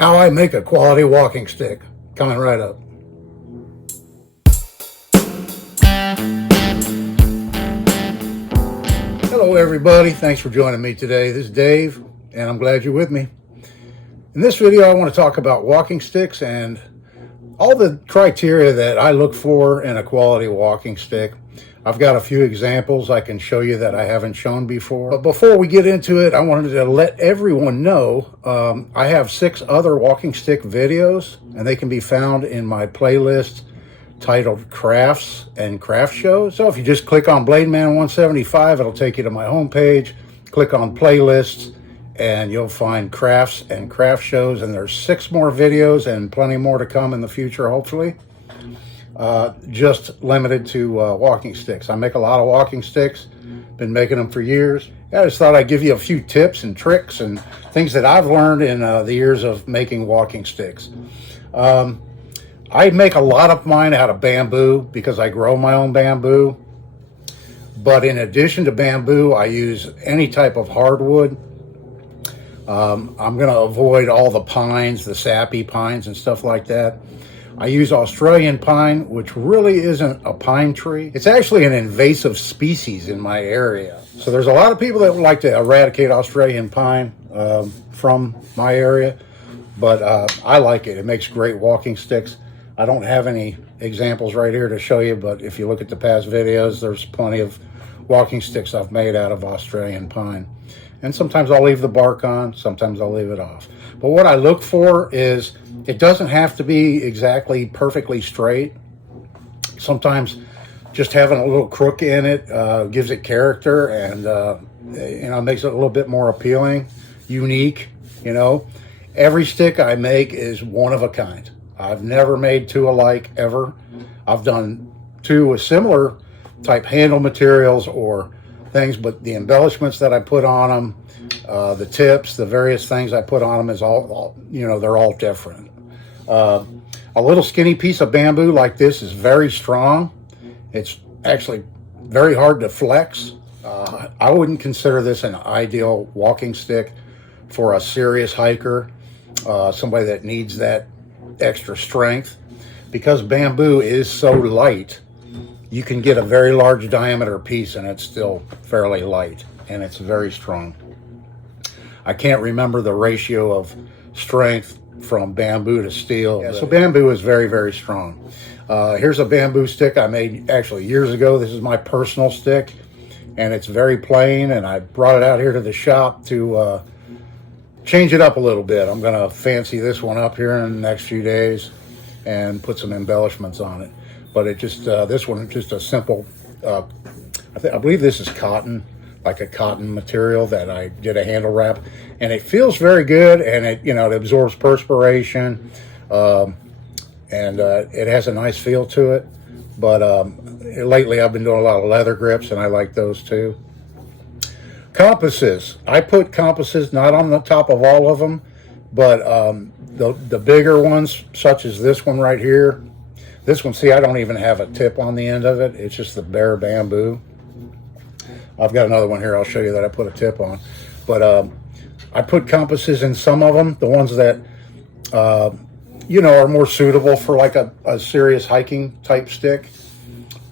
How I make a quality walking stick. Coming right up. Hello everybody, thanks for joining me today. This is Dave, and I'm glad you're with me. In this video, I want to talk about walking sticks and all the criteria that I look for in a quality walking stick. I've got a few examples I can show you that I haven't shown before. But before we get into it, I wanted to let everyone know I have 6 other walking stick videos, and they can be found in my playlist titled Crafts and Craft Shows. So if you just click on Blademan 175, it'll take you to my homepage. Click on Playlists, and you'll find Crafts and Craft Shows, and there's 6 more videos and plenty more to come in the future, hopefully. Just limited to walking sticks. I make a lot of walking sticks, been making them for years. I just thought I'd give you a few tips and tricks and things that I've learned in the years of making walking sticks. I make a lot of mine out of bamboo because I grow my own bamboo. But in addition to bamboo, I use any type of hardwood. I'm going to avoid all the pines, the sappy pines and stuff like that. I use Australian pine, which really isn't a pine tree. It's actually an invasive species in my area. So there's a lot of people that would like to eradicate Australian pine from my area, but I like it. It makes great walking sticks. I don't have any examples right here to show you, but if you look at the past videos, there's plenty of walking sticks I've made out of Australian pine. And sometimes I'll leave the bark on, sometimes I'll leave it off. But what I look for is, it doesn't have to be exactly perfectly straight. Sometimes just having a little crook in it gives it character and makes it a little bit more appealing, unique. Every stick I make is one of a kind. I've never made 2 alike ever. I've done 2 with similar type handle materials or things, but the embellishments that I put on them, the tips, the various things I put on them is all they're all different. A little skinny piece of bamboo like this is very strong. It's actually very hard to flex. I wouldn't consider this an ideal walking stick for a serious hiker, somebody that needs that extra strength. Because bamboo is so light, you can get a very large diameter piece and it's still fairly light and it's very strong. I can't remember the ratio of strength from bamboo to steel. Yeah, so bamboo is very, very strong. Here's a bamboo stick I made actually years ago. This is my personal stick and it's very plain, and I brought it out here to the shop to change it up a little bit. I'm gonna fancy this one up here in the next few days and put some embellishments on it. But it just, this one is just a simple, I believe this is cotton, like a cotton material that I did a handle wrap, and it feels very good, and it absorbs perspiration, and it has a nice feel to it. But lately I've been doing a lot of leather grips, and I like those too. Compasses. I put compasses not on the top of all of them, but the bigger ones, such as this one right here. This one, see, I don't even have a tip on the end of it. It's just the bare bamboo. I've got another one here I'll show you that I put a tip on. But I put compasses in some of them, the ones that, are more suitable for like a serious hiking type stick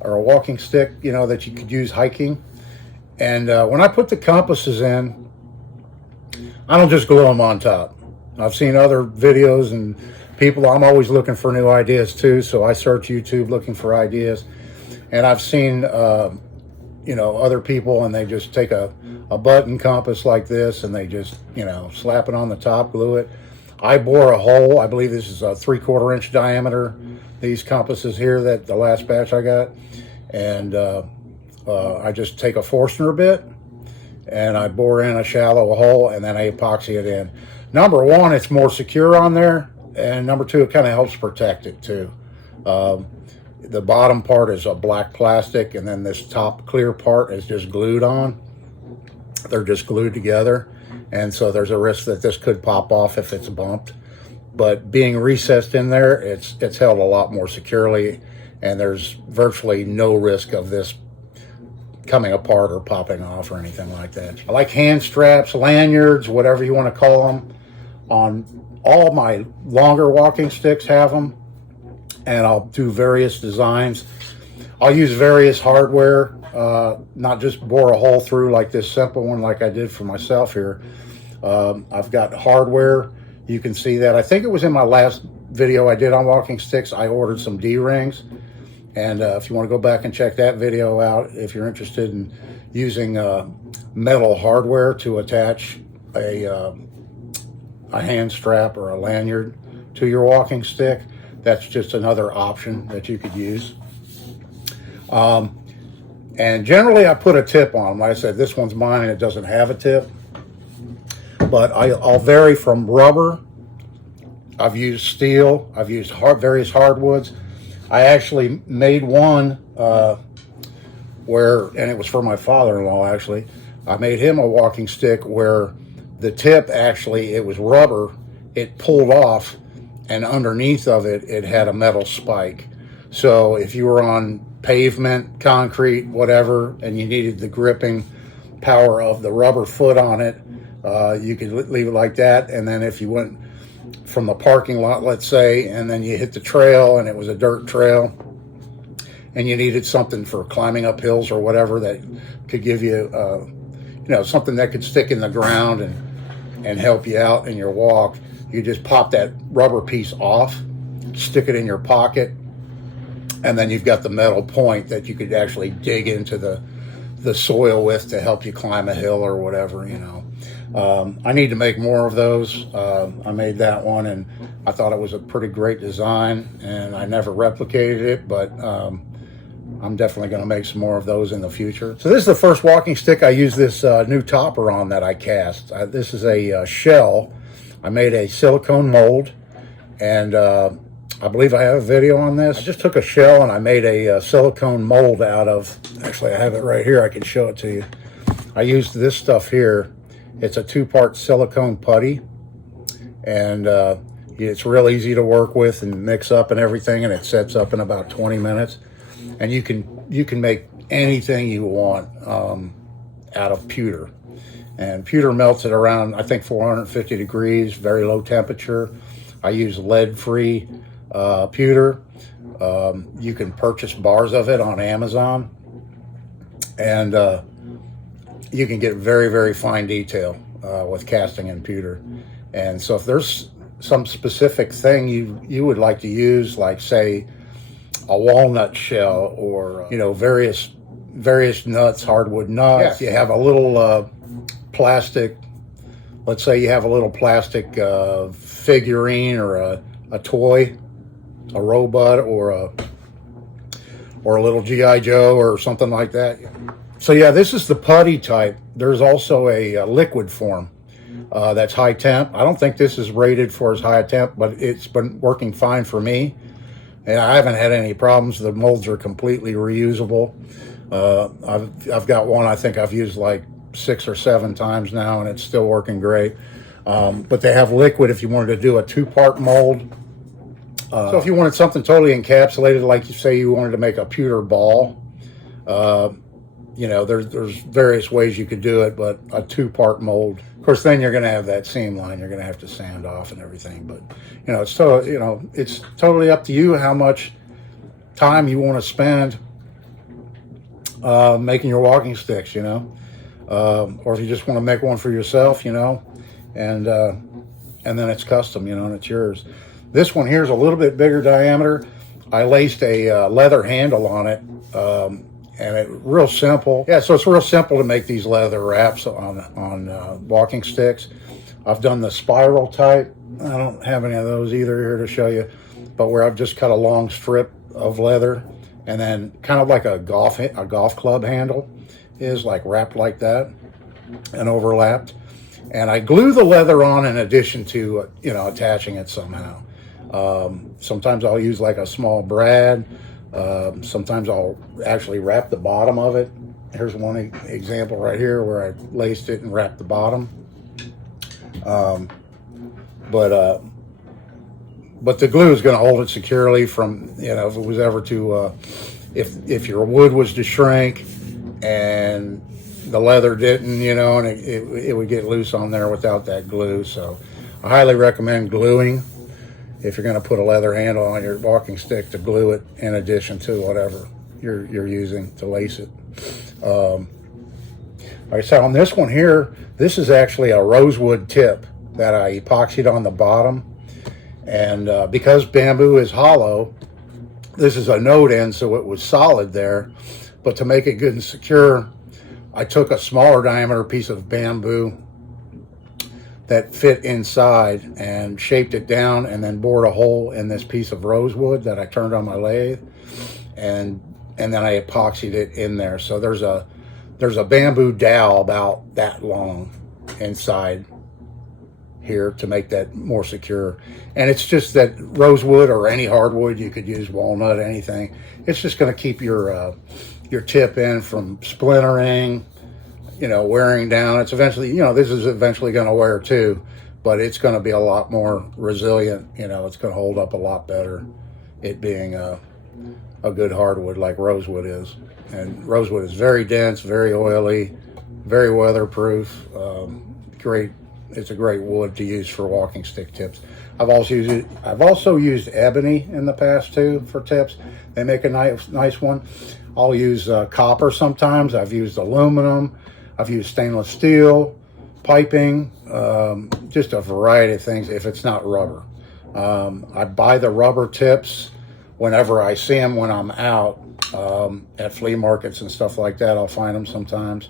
or a walking stick, that you could use hiking. And when I put the compasses in, I don't just glue them on top. I've seen other videos and people, I'm always looking for new ideas too, so I search YouTube looking for ideas. And I've seen, other people, and they just take a button compass like this, and they just, slap it on the top, glue it. I bore a hole. I believe this is a 3/4 inch diameter, these compasses here, that the last batch I got. And I just take a Forstner bit, and I bore in a shallow hole, and then I epoxy it in. Number 1, it's more secure on there. And number 2, it kind of helps protect it too. The bottom part is a black plastic, and then this top clear part is just glued on. They're just glued together. And so there's a risk that this could pop off if it's bumped. But being recessed in there, it's held a lot more securely, and there's virtually no risk of this coming apart or popping off or anything like that. I like hand straps, lanyards, whatever you want to call them, on All my longer walking sticks have them, and I'll do various designs. I'll use various hardware, not just bore a hole through like this simple one like I did for myself here. I've got hardware. You can see that. I think it was in my last video I did on walking sticks. I ordered some D-rings. And if you want to go back and check that video out, if you're interested in using metal hardware to attach a hand strap or a lanyard to your walking stick, that's just another option that you could use. And generally I put a tip on them. Like I said, this one's mine and it doesn't have a tip. But I'll vary from rubber. I've used steel. I've used various hardwoods. I actually made one and it was for my father-in-law actually. I made him a walking stick where the tip actually, it was rubber, it pulled off, and underneath of it, it had a metal spike. So if you were on pavement, concrete, whatever, and you needed the gripping power of the rubber foot on it, you could leave it like that. And then if you went from the parking lot, let's say, and then you hit the trail and it was a dirt trail and you needed something for climbing up hills or whatever that could give you, something that could stick in the ground and help you out in your walk, you just pop that rubber piece off, stick it in your pocket, and then you've got the metal point that you could actually dig into the soil with to help you climb a hill or whatever, I need to make more of those. I made that one and I thought it was a pretty great design, and I never replicated it, but I'm definitely going to make some more of those in the future. So this is the first walking stick I use this new topper on that I cast. This is a shell. I made a silicone mold, and I believe I have a video on this. I just took a shell and I made a silicone mold out of, actually I have it right here, I can show it to you. I used this stuff here. It's a 2-part silicone putty, and it's real easy to work with and mix up and everything, and it sets up in about 20 minutes. And you can make anything you want out of pewter. And pewter melts at around, I think, 450 degrees, very low temperature. I use lead-free pewter. You can purchase bars of it on Amazon, and you can get very, very fine detail with casting in pewter. And so if there's some specific thing you would like to use, like say a walnut shell or various nuts, hardwood nuts, you have a little plastic, let's say you have a little plastic figurine or a toy, a robot or a little G.I. Joe or something like that. So yeah, this is the putty type. There's also a liquid form that's high temp. I don't think this is rated for as high a temp, but it's been working fine for me. And I haven't had any problems. The molds are completely reusable. I've got one I think I've used like 6 or 7 times now, and it's still working great. But they have liquid if you wanted to do a 2-part mold. So if you wanted something totally encapsulated, like you say you wanted to make a pewter ball, there's various ways you could do it, but a 2-part mold. Of course, then you're going to have that seam line. You're going to have to sand off and everything. But it's totally up to you how much time you want to spend making your walking sticks. Or if you just want to make one for yourself, and then it's custom, and it's yours. This one here is a little bit bigger diameter. I laced a leather handle on it. And it's real simple. Yeah, so it's real simple to make these leather wraps on walking sticks. I've done the spiral type. I don't have any of those either here to show you, but where I've just cut a long strip of leather, and then kind of like a golf club handle is like wrapped like that and overlapped. And I glue the leather on in addition to attaching it somehow. Sometimes I'll use like a small brad. Sometimes I'll actually wrap the bottom of it. Here's one example right here where I laced it and wrapped the bottom. But the glue is going to hold it securely from, if it was ever to, if your wood was to shrink and the leather didn't, and it would get loose on there without that glue. So I highly recommend gluing. If you're going to put a leather handle on your walking stick, to glue it in addition to whatever you're using to lace it. All right, so on this one here, this is actually a rosewood tip that I epoxied on the bottom. And because bamboo is hollow, this is a node end, so it was solid there. But to make it good and secure, I took a smaller diameter piece of bamboo that fit inside and shaped it down, and then bored a hole in this piece of rosewood that I turned on my lathe, and then I epoxied it in there. So there's a bamboo dowel about that long inside here to make that more secure. And it's just that rosewood, or any hardwood, you could use walnut, anything. It's just going to keep your tip in from splintering, wearing down. It's eventually, this is eventually going to wear too, but it's going to be a lot more resilient. It's going to hold up a lot better, it being a good hardwood like rosewood is. And rosewood is very dense, very oily, very weatherproof. Great. It's a great wood to use for walking stick tips. I've also used ebony in the past too for tips. They make a nice one. I'll use copper sometimes. I've used aluminum. I've used stainless steel, piping, just a variety of things if it's not rubber. I buy the rubber tips whenever I see them when I'm out at flea markets and stuff like that. I'll find them sometimes.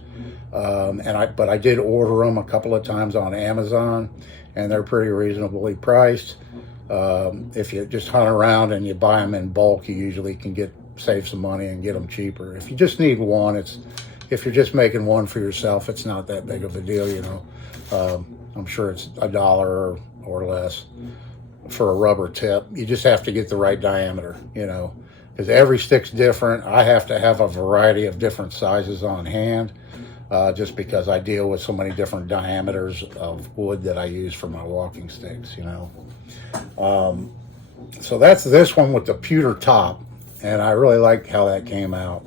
But I did order them a couple of times on Amazon, and they're pretty reasonably priced. If you just hunt around and you buy them in bulk, you usually can save some money and get them cheaper. If you just need one, if you're just making one for yourself, it's not that big of a deal, I'm sure it's $1 or less for a rubber tip. You just have to get the right diameter, because every stick's different. I have to have a variety of different sizes on hand, just because I deal with so many different diameters of wood that I use for my walking sticks, So that's this one with the pewter top, and I really like how that came out.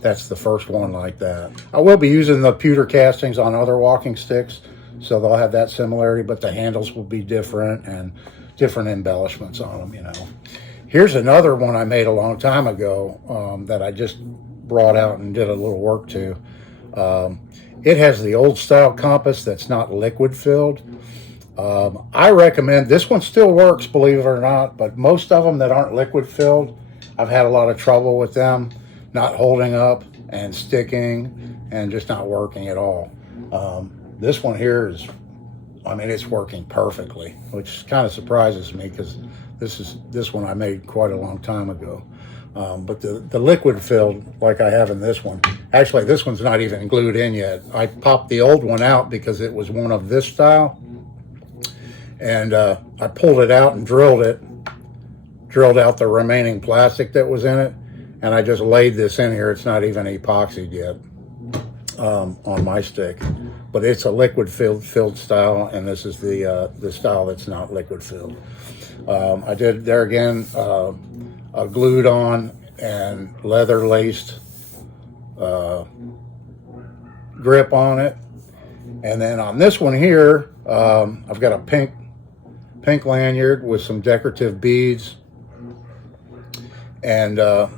That's the first one like that. I will be using the pewter castings on other walking sticks, so they'll have that similarity, but the handles will be different and different embellishments on them, Here's another one I made a long time ago that I just brought out and did a little work to. It has the old style compass that's not liquid filled. I recommend, this one still works, believe it or not, but most of them that aren't liquid filled, I've had a lot of trouble with them not holding up and sticking and just not working at all. This one here it's working perfectly, which kind of surprises me because this one I made quite a long time ago. But the liquid filled, like I have in this one, actually this one's not even glued in yet. I popped the old one out because it was one of this style, and I pulled it out and drilled out the remaining plastic that was in it, and I just laid this in here. It's not even epoxied yet on my stick, but it's a liquid filled style, and this is the style that's not liquid filled. I did there again a glued on and leather laced grip on it, and then on this one here I've got a pink lanyard with some decorative beads, and I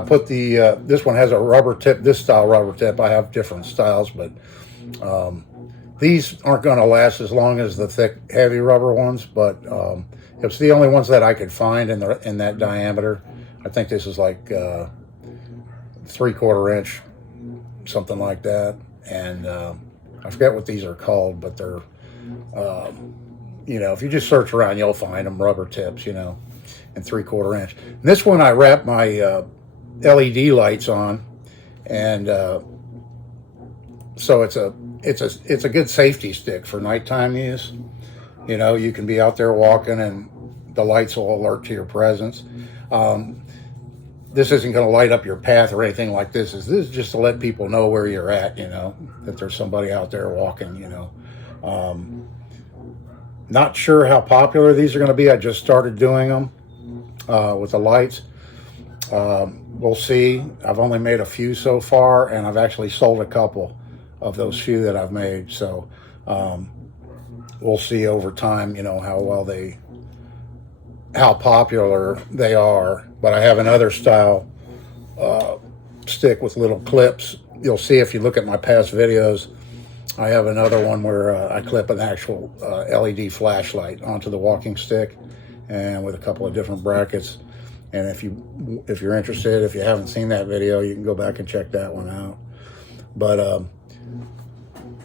put this one has a rubber tip, this style rubber tip. I have different styles, but these aren't going to last as long as the thick, heavy rubber ones, but it's the only ones that I could find in that diameter. I think this is like 3/4 inch, something like that. And I forget what these are called, but they're, if you just search around, you'll find them, rubber tips, and 3/4 inch. And this one I wrap my LED lights on, and so it's a good safety stick for nighttime use. You can be out there walking and the lights will alert to your presence. This isn't going to light up your path or anything like this. This is just to let people know where you're at, that there's somebody out there walking, Not sure how popular these are going to be. I just started doing them with the lights. We'll see. I've only made a few so far, and I've actually sold a couple of those few that I've made. So we'll see over time, how popular they are. But I have another style stick with little clips. You'll see if you look at my past videos, I have another one where I clip an actual LED flashlight onto the walking stick, and with a couple of different brackets. And if you're interested, if you haven't seen that video, you can go back and check that one out. But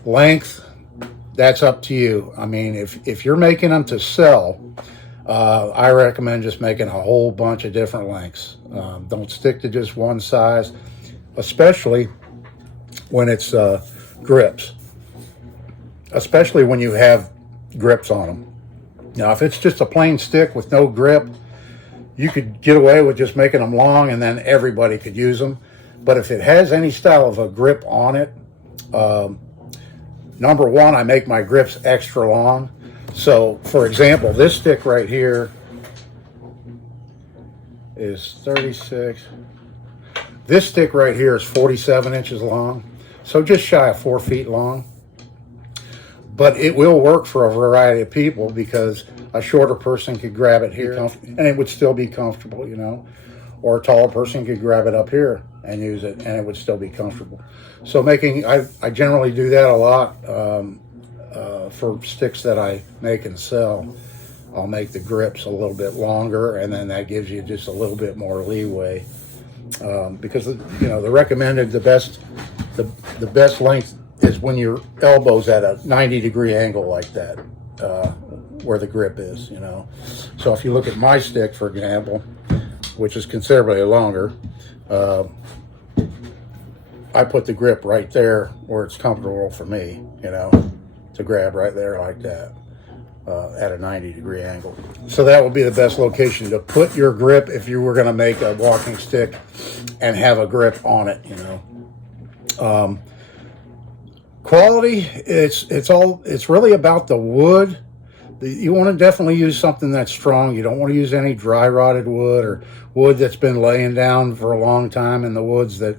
length, that's up to you. I mean, if you're making them to sell, I recommend just making a whole bunch of different lengths. Don't stick to just one size, especially when it's grips, especially when you have grips on them. Now, if it's just a plain stick with no grip, you could get away with just making them long and then everybody could use them. But if it has any style of a grip on it, number one, I make my grips extra long. So, for example, this stick right here is 36. This stick right here is 47 inches long, so just shy of 4 feet long. But it will work for a variety of people, because a shorter person could grab it here and it would still be comfortable, or a taller person could grab it up here and use it and it would still be comfortable. So I generally do that a lot for sticks that I make and sell. I'll make the grips a little bit longer, and then that gives you just a little bit more leeway, because the recommended, the best length is when your elbow's at a 90-degree angle like that, where the grip is, So if you look at my stick, for example, which is considerably longer, I put the grip right there where it's comfortable for me, to grab right there like that, at a 90-degree angle. So that would be the best location to put your grip if you were going to make a walking stick and have a grip on it, Quality, it's really about the wood. You want to definitely use something that's strong. You don't want to use any dry rotted wood or wood that's been laying down for a long time in the woods that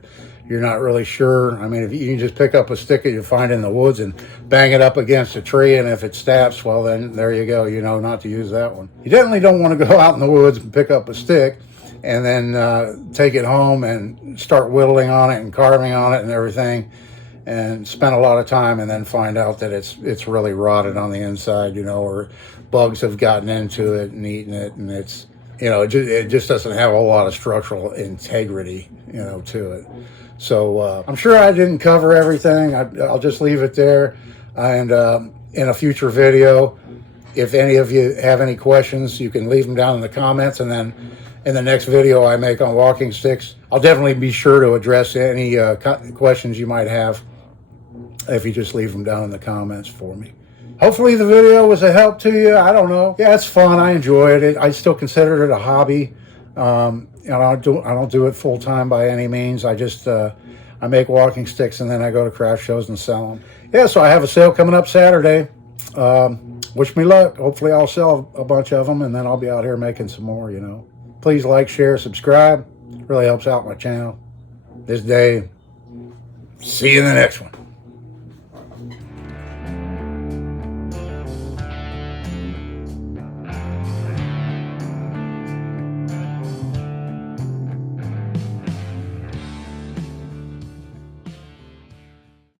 you're not really sure. I mean, if you can just pick up a stick that you find in the woods and bang it up against a tree, and if it snaps, well, then there you go, not to use that one. You definitely don't want to go out in the woods and pick up a stick and then take it home and start whittling on it and carving on it and everything, and spend a lot of time and then find out that it's really rotted on the inside, or bugs have gotten into it and eaten it, and it's, it just doesn't have a whole lot of structural integrity, to it. So I'm sure I didn't cover everything. I'll just leave it there. And in a future video, if any of you have any questions, you can leave them down in the comments, and then in the next video I make on walking sticks, I'll definitely be sure to address any questions you might have if you just leave them down in the comments for me. Hopefully the video was a help to you. I don't know. Yeah, it's fun. I enjoyed it. I still consider it a hobby. I don't do it full time by any means. I just I make walking sticks and then I go to craft shows and sell them. Yeah, so I have a sale coming up Saturday. Wish me luck. Hopefully I'll sell a bunch of them, and then I'll be out here making some more. Please like, share, subscribe. It really helps out my channel. This is Dave. See you in the next one.